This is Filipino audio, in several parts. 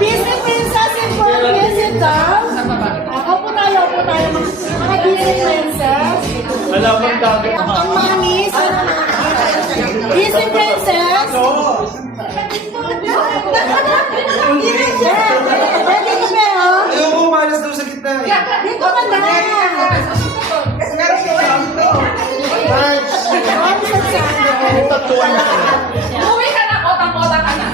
Disney princess in Portuguese, sit down. Upo tayo. Mga Disney princess. Wala pang dami. Ang mamis. Disney princess. Ready ka ba, oh? Ayoko umalas daw sa gitna eh. Dito ka na. Uwi ka na, kota-kota ka na.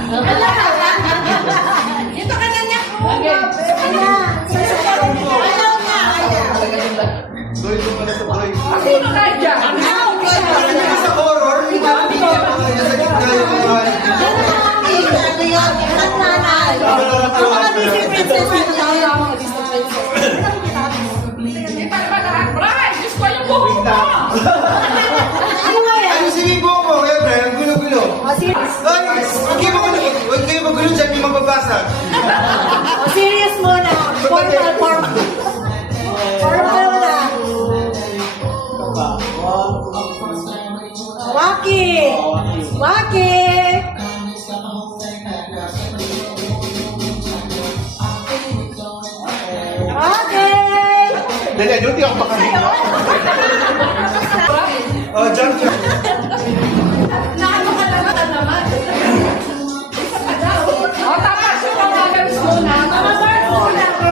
Dito ka na niya. Ayaw na. Doy, doon pala sa doy. Sino ka dyan? Sa horror, di ba? Hindi ka makaya sa gitna yung mga... Ang mga Disney princess dito tayo. Ang mga Disney princess. Hindi pa naman lahat. Brian, Diyos ko yung buhok mo. Ano nga yan? Ano si Bibo mo? Kaya Brian, ang gulo-gulo. O, serious. Ay, huwag kayo magulo dyan, may mababasag. O, serious muna. Purple na. Waki. Dali, doon di ako makahinga. Oh, jump.